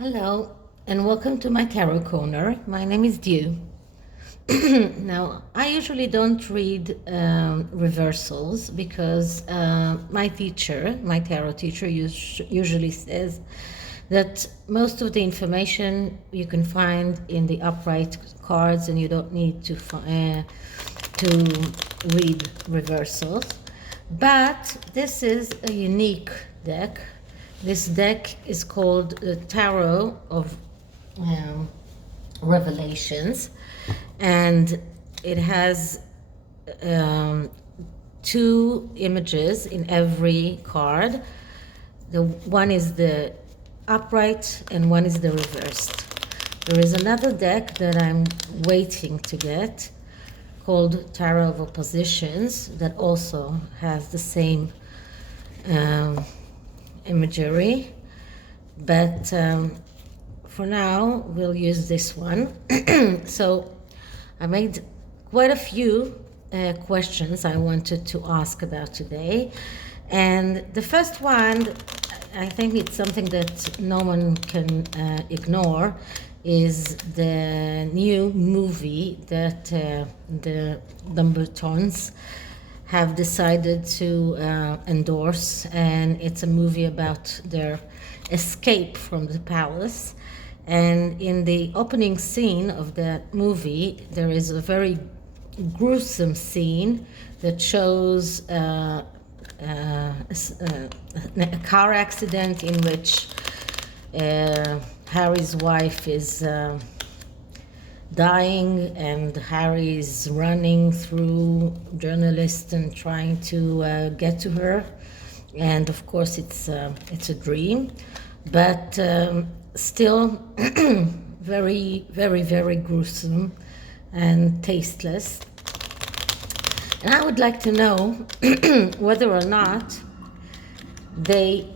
Hello, and welcome to my tarot corner. My name is Dew. Now, I usually don't read reversals because my teacher, my tarot teacher, usually says that most of the information you can find in the upright cards, and you don't need to read reversals. But this is a unique deck. This deck is called the Tarot of um, Revelations, and it has um, two images in every card. The one is the upright and one is the reversed. There is another deck that I'm waiting to get called Tarot of Oppositions that also has the same um, imagery, but for now we'll use this one. So I made quite a few questions I wanted to ask about today, and the first one, I think it's something that no one can ignore, is the new movie that the dumbartons have decided to endorse, and it's a movie about their escape from the palace. And in the opening scene of that movie, there is a very gruesome scene that shows a car accident in which Harry's wife is dying, and Harry's running through journalists and trying to get to her. And of course, it's a dream, but still very, very, very gruesome and tasteless. And I would like to know whether or not they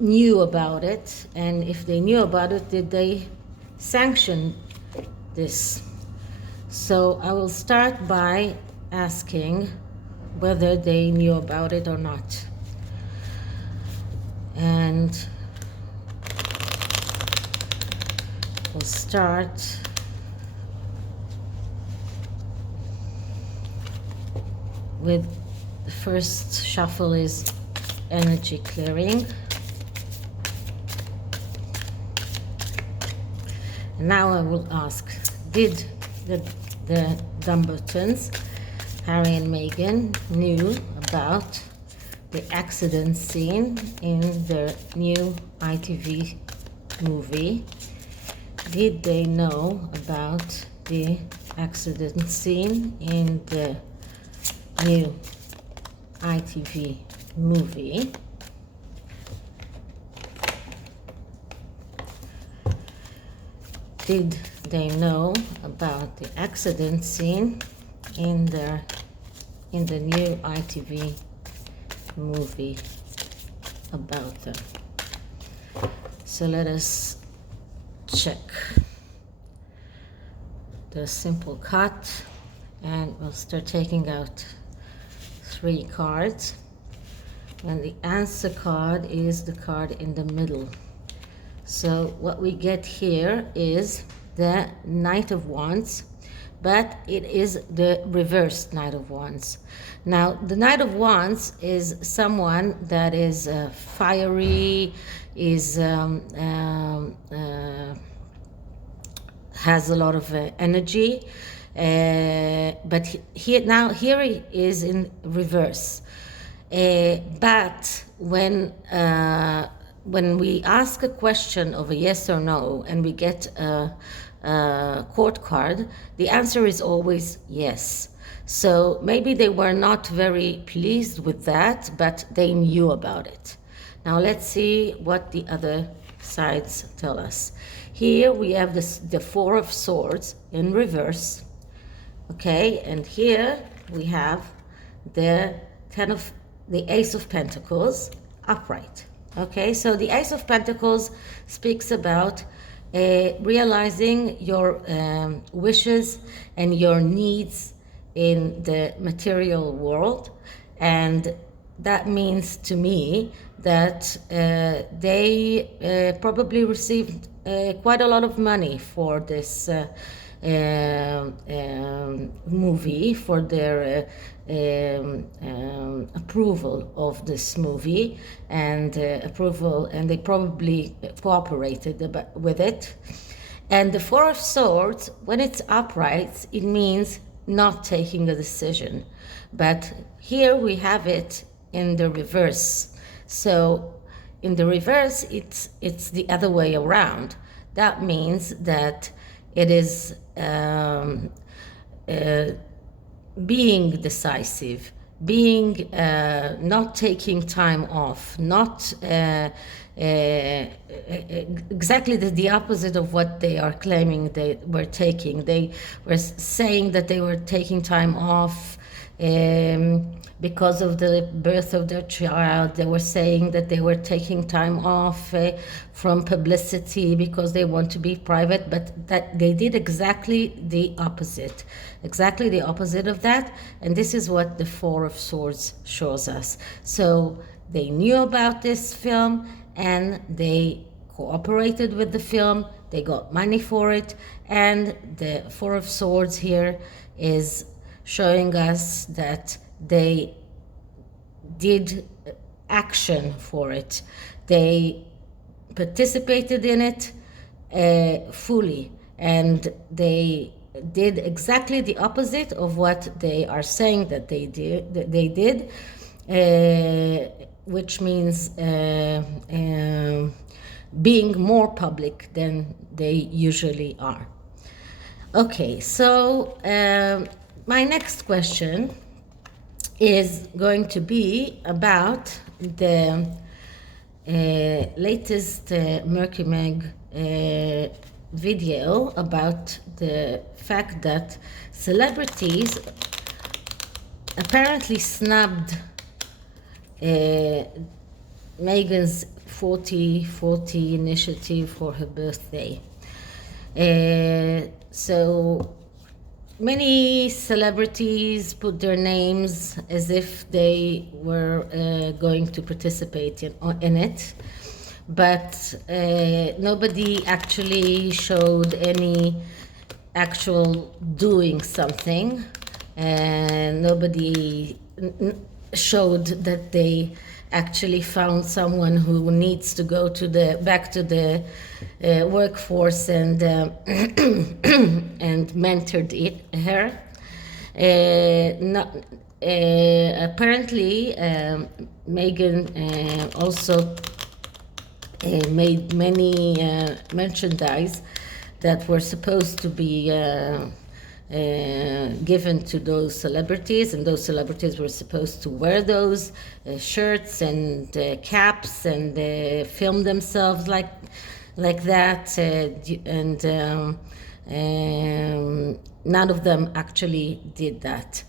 knew about it, and if they knew about it, did they sanction this? So I will start by asking whether they knew about it or not. And we'll start with the first shuffle is energy clearing. And now I will ask, did the dumbartons, Harry and Meghan, knew about the accident scene in the new ITV movie? Did they know about the accident scene in the new ITV movie? Did they know about the accident scene in the new ITV movie about them? So let us check the simple cut, and we'll start taking out 3 cards, and the answer card is the card in the middle. So what we get here is the Knight of Wands, but it is the reversed Knight of Wands. Now, the Knight of Wands is someone that is fiery, is has a lot of energy, but here he is in reverse. But when we ask a question of a yes or no and we get a court card, the answer is always yes. So maybe they were not very pleased with that, but they knew about it. Now let's see what the other sides tell us. Here we have the 4 of Swords in reverse. Okay, and here we have the Ace of Pentacles upright. Okay, so the Ace of Pentacles speaks about realizing your wishes and your needs in the material world, and that means to me that they probably received quite a lot of money for this movie, for their approval of this movie and approval, and they probably cooperated with it. And the Four of Swords, when it's upright, it means not taking a decision. But here we have it in the reverse. So in the reverse, it's the other way around. That means that it is being decisive, being not taking time off, not exactly the opposite of what they are claiming they were taking. They were saying that they were taking time off because of the birth of their child. They were saying that they were taking time off from publicity because they want to be private, but that they did exactly the opposite of that. And this is what the Four of Swords shows us. So they knew about this film and they cooperated with the film. They got money for it. And the Four of Swords here is showing us that they did action for it. They participated in it fully, and they did exactly the opposite of what they are saying that they did, which means being more public than they usually are. Okay, so my next question is going to be about the latest Murky Meg video about the fact that celebrities apparently snubbed Meghan's 40-40 initiative for her birthday. So many celebrities put their names as if they were going to participate in it, but nobody actually showed any actual doing something, and nobody showed that they actually found someone who needs to go to back to the workforce and and mentored her. Apparently, Meghan also made many merchandise that were supposed to be given to those celebrities, and those celebrities were supposed to wear those shirts and caps and film themselves like that, and none of them actually did that.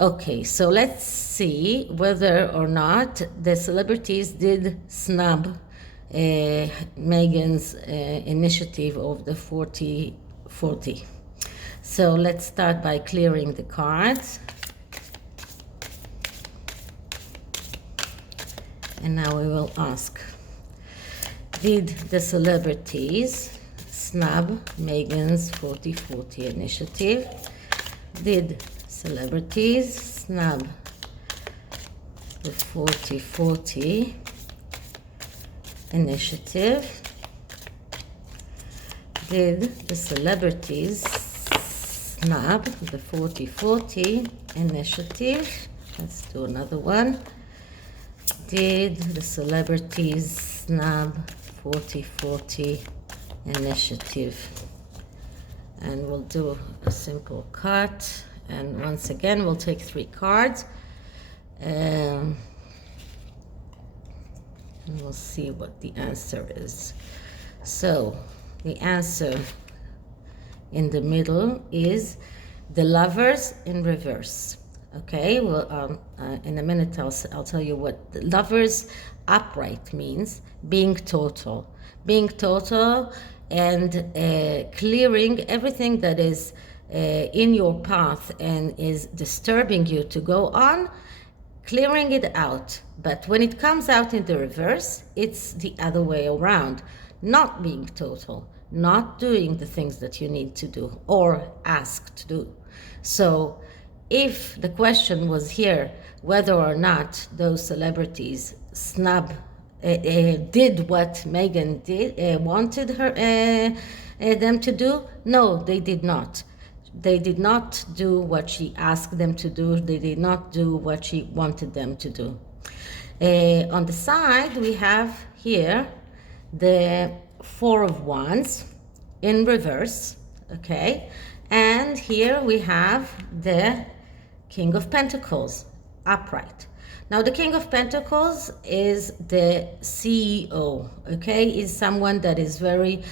Okay, so let's see whether or not the celebrities did snub Meghan's initiative of the 40-40. So let's start by clearing the cards. And now we will ask, did the celebrities snub Meghan's 40-40 initiative? Did celebrities snub the 40-40 initiative? Did the celebrities snub the 40-40 initiative? Let's do another one. Did the celebrities snub 40-40 initiative? And we'll do a simple cut. And once again, we'll take 3 cards. And we'll see what the answer is. So the answer in the middle is the Lovers in reverse. Okay, well, in a minute I'll tell you what the Lovers upright means. Being total and clearing everything that is in your path and is disturbing you to go on, clearing it out. But when it comes out in the reverse, it's the other way around. Not being total, not doing the things that you need to do or ask to do. So if the question was here whether or not those celebrities did what Meghan wanted them to do, no, they did not. They did not do what she asked them to do. They did not do what she wanted them to do. On the side, we have here the Four of Wands in reverse, okay? And here we have the King of Pentacles upright. Now, the King of Pentacles is the CEO, okay? Is someone that is very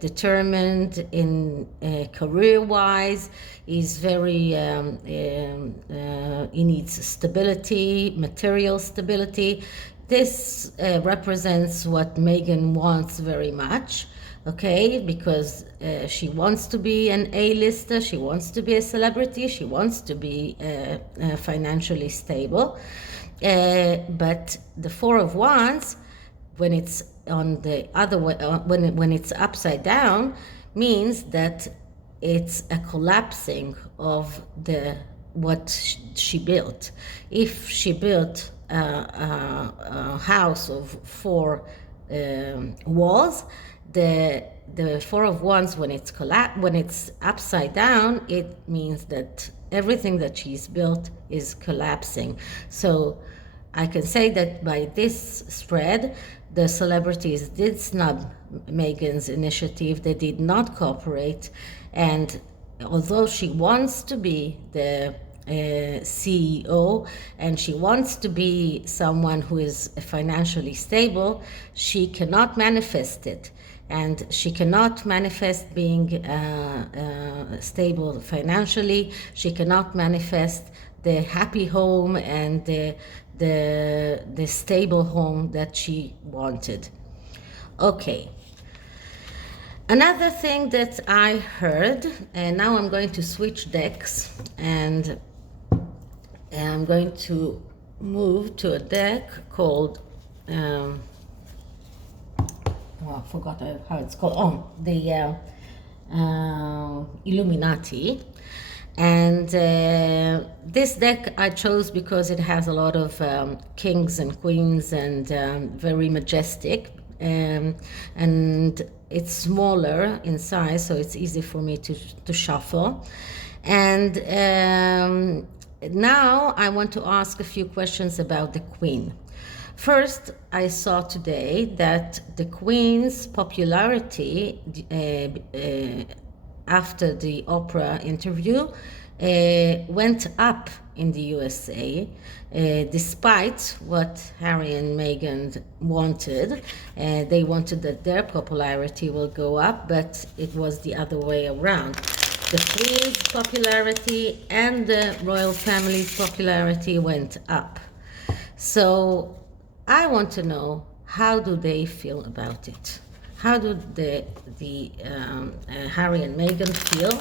determined in career-wise, is very, he needs stability, material stability. This represents what Meghan wants very much, okay? Because she wants to be an A-lister, she wants to be a celebrity, she wants to be financially stable. But the Four of Wands, when it's on the other way, when it's upside down, means that it's a collapsing of what she built. If she built a house of four walls, the Four of Wands, when it's upside down, it means that everything that she's built is collapsing. So I can say that by this spread, the celebrities did snub Meghan's initiative. They did not cooperate, and although she wants to be the CEO and she wants to be someone who is financially stable, she cannot manifest it. And she cannot manifest being stable financially. She cannot manifest the happy home and the stable home that she wanted. Okay. Another thing that I heard, and now I'm going to switch decks, and I'm going to move to a deck called I forgot how it's called. The Illuminati. And this deck I chose because it has a lot of kings and queens and very majestic. And it's smaller in size, so it's easy for me to shuffle. And now I want to ask a few questions about the Queen. First, I saw today that the Queen's popularity after the Oprah interview went up in the USA, despite what Harry and Meghan wanted. They wanted that their popularity will go up, but it was the other way around. The Queen's popularity and the royal family's popularity went up. So I want to know, how do they feel about it? How do the Harry and Meghan feel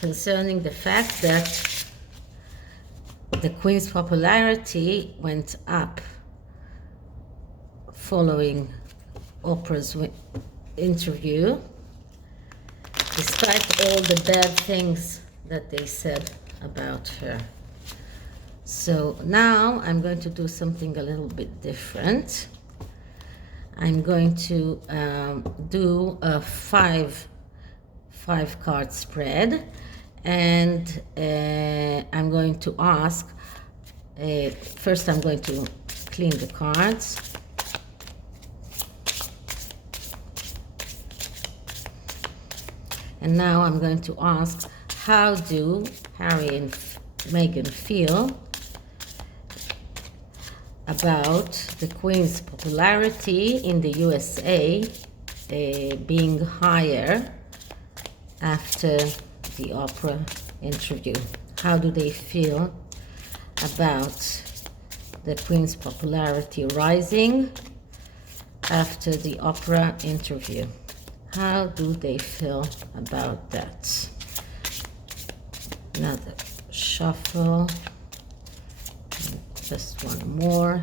concerning the fact that the Queen's popularity went up following Oprah's interview, despite all the bad things that they said about her? So now I'm going to do something a little bit different. I'm going to do a five card spread, and I'm going to ask, first I'm going to clean the cards. And now I'm going to ask, how do Harry and Meghan feel about the Queen's popularity in the USA being higher after the Oprah interview? How do they feel about the Queen's popularity rising after the Oprah interview? How do they feel about that? Another shuffle. just one more.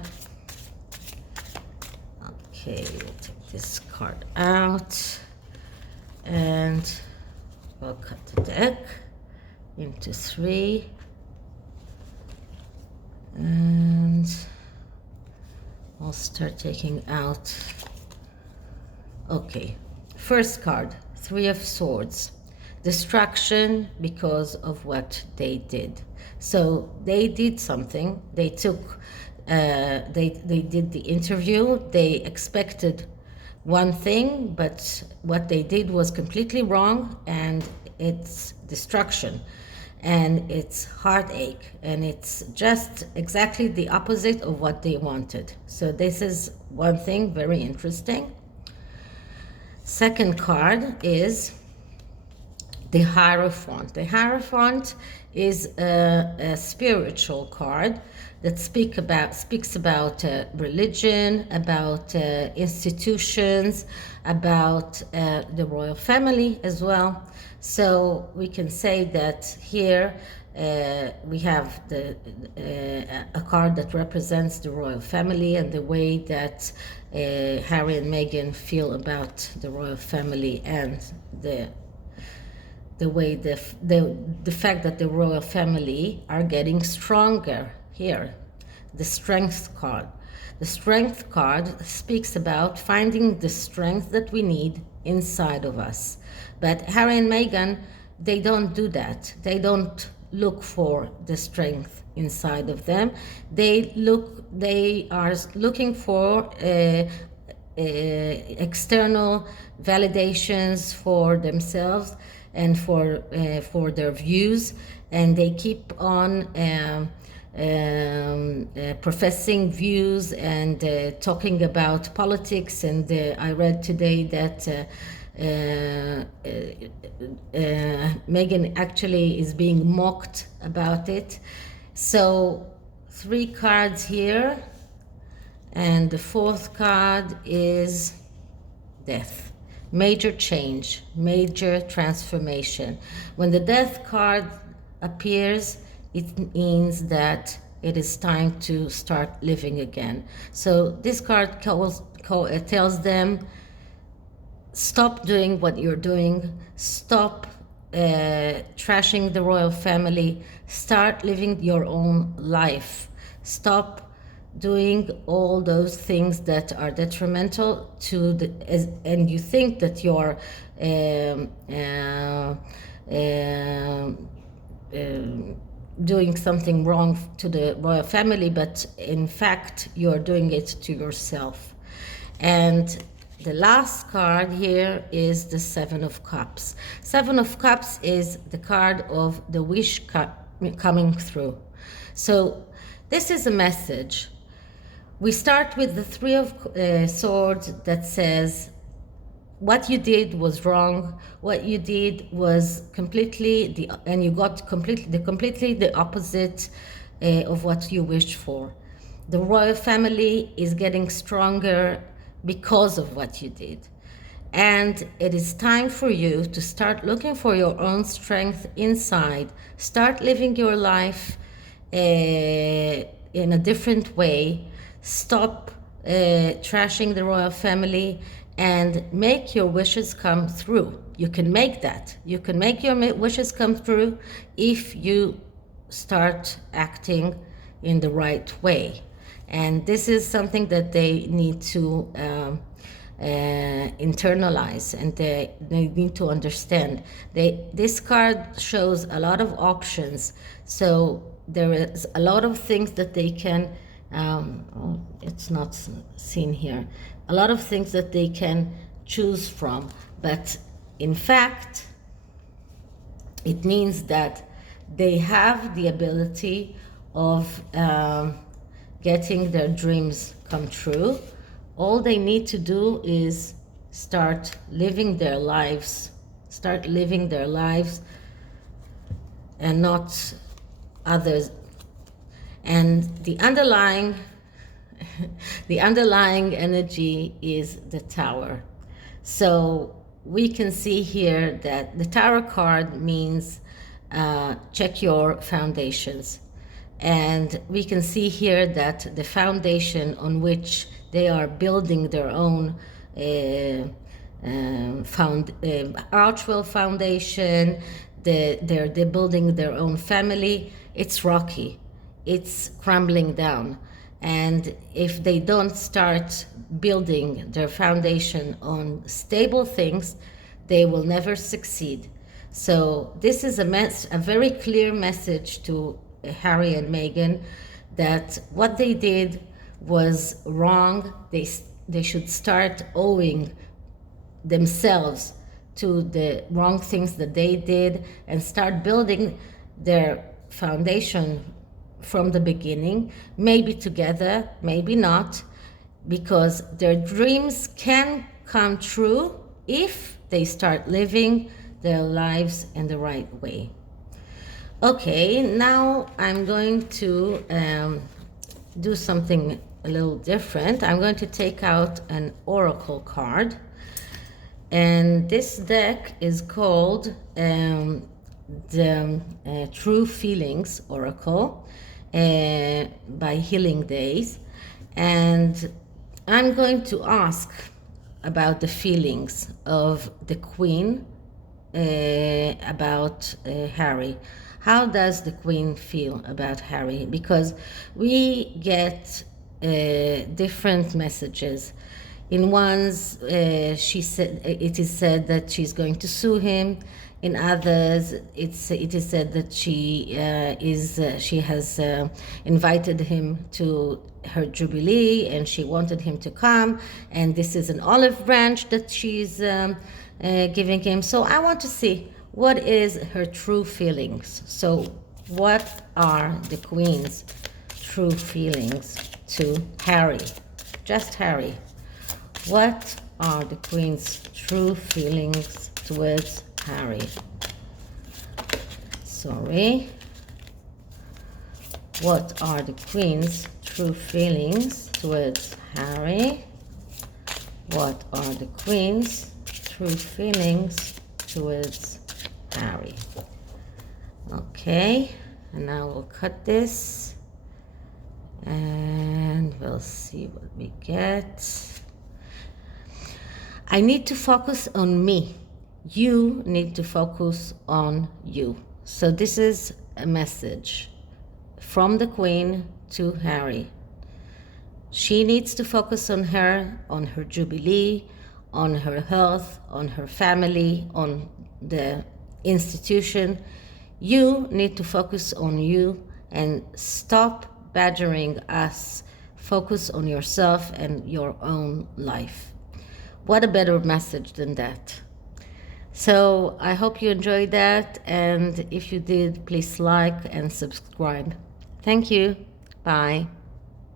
Okay, we'll take this card out and we'll cut the deck into 3. And I'll start taking out. Okay, first card, 3 of Swords. Destruction because of what they did. So they did something. They took, they did the interview. They expected one thing, but what they did was completely wrong, and it's destruction, and it's heartache, and it's just exactly the opposite of what they wanted. So this is one thing very interesting. Second card is the Hierophant. The Hierophant is a spiritual card that speaks about religion, about institutions, about the royal family as well. So we can say that here we have a card that represents the royal family and the way that Harry and Meghan feel about the royal family, and the way the fact that the royal family are getting stronger here. The Strength card. The Strength card speaks about finding the strength that we need inside of us. But Harry and Meghan, they don't do that. They don't look for the strength inside of them. They are looking for external validations for themselves and for their views, and they keep on professing views and talking about politics. And I read today that Meghan actually is being mocked about it. So 3 cards here, and the 4th card is Death. Major change, major transformation. When the Death card appears, it means that it is time to start living again. So this card tells them, stop doing what you're doing, stop trashing the royal family, start living your own life, stop doing all those things that are detrimental to and you think that you're doing something wrong to the royal family, but in fact you're doing it to yourself. And the last card here is the 7 of Cups. 7 of Cups is the card of the wish coming through. So this is a message. We start with the 3 of Swords that says what you did was wrong. What you did was completely and you got completely the opposite of what you wished for. The royal family is getting stronger because of what you did. And it is time for you to start looking for your own strength inside. Start living your life in a different way. Stop trashing the royal family and make your wishes come through. You can make that. You can make your wishes come through if you start acting in the right way. And this is something that they need to internalize, and they need to understand. This card shows a lot of options. So there is a lot of things that they can it's not seen here. A lot of things that they can choose from, but in fact, it means that they have the ability of getting their dreams come true. All they need to do is start living their lives, and not others. And the underlying energy is the Tower. So we can see here that the Tower card means check your foundations. And we can see here that the foundation on which they are building their own archwell foundation, they're building their own family, it's rocky, it's crumbling down. And if they don't start building their foundation on stable things, they will never succeed. So this is a very clear message to Harry and Meghan that what they did was wrong. They should start owing themselves to the wrong things that they did and start building their foundation from the beginning, maybe together, maybe not, because their dreams can come true if they start living their lives in the right way. Okay, now I'm going to do something a little different. I'm going to take out an oracle card, and this deck is called the True Feelings Oracle by Healing Days, and I'm going to ask about the feelings of the Queen about Harry. How does the Queen feel about Harry? Because we get different messages. In ones, it is said that she's going to sue him. In others, it is said that she has invited him to her jubilee and she wanted him to come. And this is an olive branch that she's giving him. So I want to see what is her true feelings. So what are the Queen's true feelings to Harry? Just Harry. What are the Queen's true feelings towards Harry? Sorry. What are the Queen's true feelings towards Harry? What are the Queen's true feelings towards Harry? Okay, and now we'll cut this and we'll see what we get. I need to focus on me. You need to focus on you. So this is a message from the Queen to Harry. She needs to focus on her jubilee, on her health, on her family, on the institution. You need to focus on you and stop badgering us. Focus on yourself and your own life. What a better message than that. So I hope you enjoyed that, and if you did, please like and subscribe. Thank you. Bye.